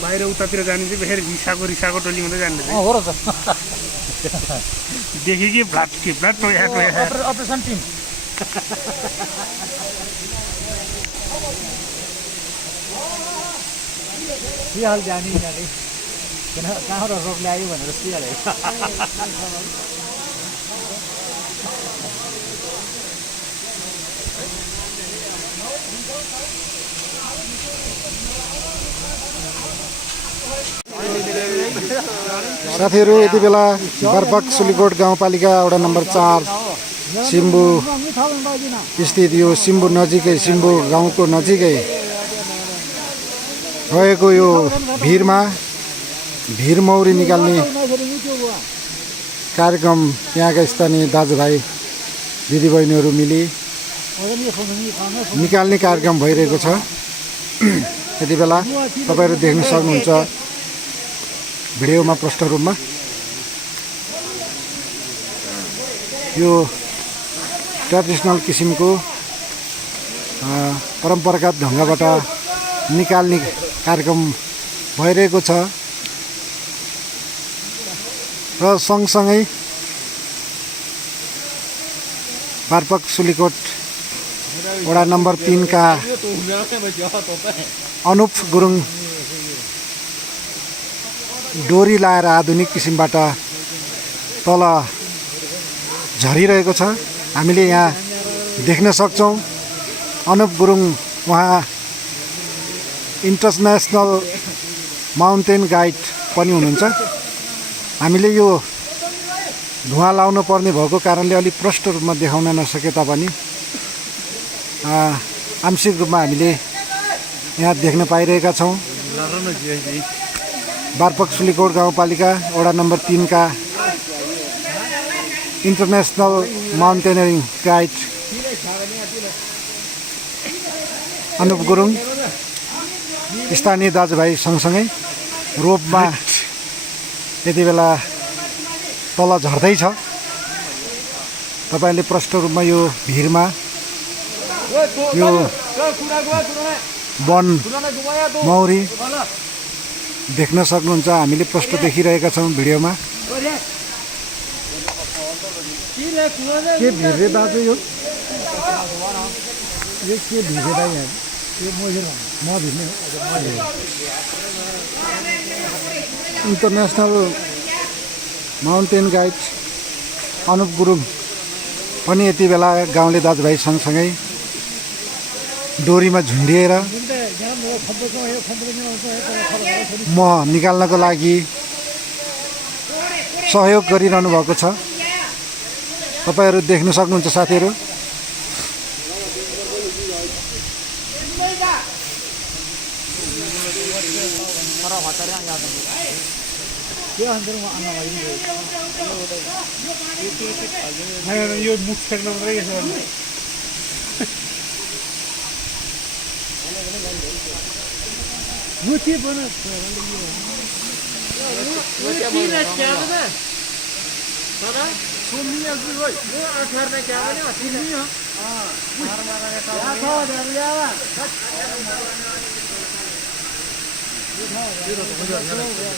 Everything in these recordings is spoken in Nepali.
बाहिर उतातिर जाने चाहिँ फेरि रिसाको टोली हुँदै जाने हो र देखि कि फ्लाट अपरेसन टिम सिहाल जाने यिनीहरूले किन कहाँबाट रोग ल्यायो भनेर सिहाल्यो साथीहरू यति बेला बर्पक सुलीकोट गाउँपालिका वडा नम्बर 4 सिम्बु स्थित यो सिम्बु नजिकै सिम्बु गाउँको नजिकै रहेको यो भिरमा भिरमौरी निकाल्ने कार्यक्रम यहाँका स्थानीय दाजुभाइ दिदीबहिनीहरू मिली निकाल्ने कार्यक्रम भइरहेको छ। यति बेला तपाईहरु देख्न सक्नुहुन्छ भिडियोमा प्रष्ट रूपमा यो ट्रेडिसनल किसिमको परम्परागत ढंगबाट निकाल्ने कार्यक्रम भइरहेको छ र सँगसँगै बारपक सुलीकोट वडा नम्बर 3 का अनुप गुरुङ डोरी लाएर आधुनिक किसिमबाट तल झरिरहेको छ। हामीले यहाँ देख्न सक्छौं अनुप गुरुङ उहाँ इन्टरनेशनल माउन्टेन गाइड पनि हुनुहुन्छ। हामीले यो धुवा लाउन पर्ने भएको कारणले अलि प्रष्ट रूपमा देखाउन नसके तापनि आंशिक रूपमा हामीले यहाँ देख्न पाइरहेका छौं। बारपक सुलीकोट गाउँपालिका वडा नम्बर 3 का international mountaineering guide Anup Gurung स्थानीय दाजुभाइ सँगसँगै रोपमा यति बेला तल झर्दैछ। तपाईले प्रष्ट रूपमा यो भिरमा यो वन मौरी देख्न सक्नुहुन्छ। हामीले प्रष्ट देखिरहेका छौं भिडियोमा। के भिर्रे दाजु यो के भिर्रे दाइ यहाँ यो म भिर्ने international mountain guide Anup Gurung पनि यति बेला गाउँले दाजुभाइ सँगसँगै डोरीमा झुन्डिएर मह निकाल्नको लागि सहयोग गरिरहनु भएको छ। तपाईहरु देख्न सक्नुहुन्छ साथीहरु। यो मुख फेर्न मात्रै यसो मुठी बना सुनिए भाइ वो 18 में क्या बने सुनिए हां 18 में क्या था दरियावा ये तो मुझे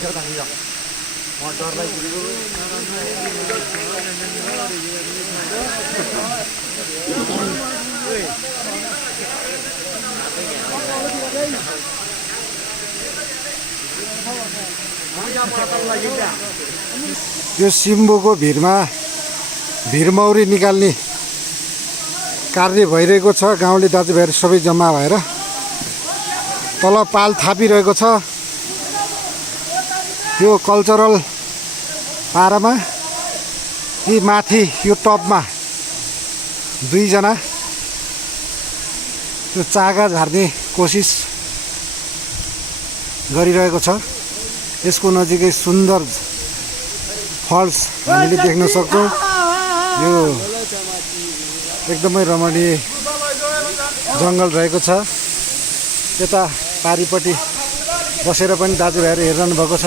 क्या था ये वहां डर लाई यो सिम्बुको भिरमा भिरमौरी निकाल्ने कार्य भइरहेको छ। गाउँले दाजुभाइहरु सबै जम्मा भएर तल पाल थापिरहेको छ। यो कल्चरल पारामा यी माथि यो टपमा दुई जना त्यो चागा झार्ने कोसिस गरिरहेको छ। यसको नजिकै सुन्दर फल्स हामीले देख्न सक्छौं। यो एकदमै रमणीय जंगल रहेको छ। यता पारिपट्टि बसेर पनि दाजुभाइहरु हेरिरहनु भएको छ।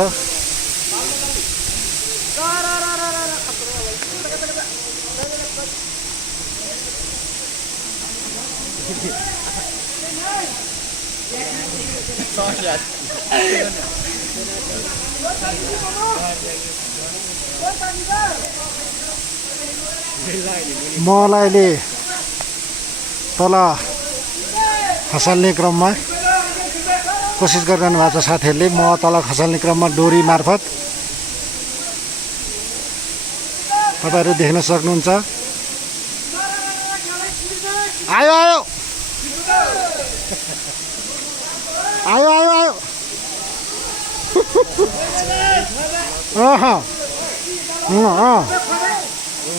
महलैले तल खसाल्ने क्रममा कोसिस गरिरहनु भएको छ साथीहरूले। मह तल खसाल्ने क्रममा डोरी मार्फत तपाईँहरू देख्न सक्नुहुन्छ। आयो आयो आयो आयो आयो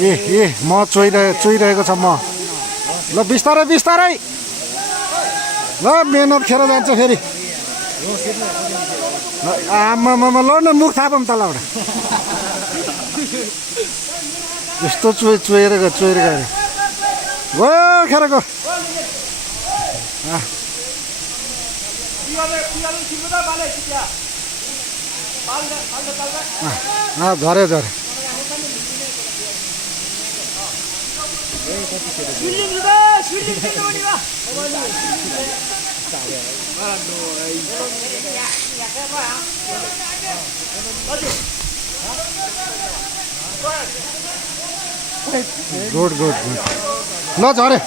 ए म चोइरहेको छ म। ल बिस्तारै बिस्तारै ल मेहनत खेर जान्छ फेरि। आमामा ल न मुख थापौँ तलबाट। यस्तो चोएर गयो खेर गयो। झरे झरे गुड गुड गुड। ल झरे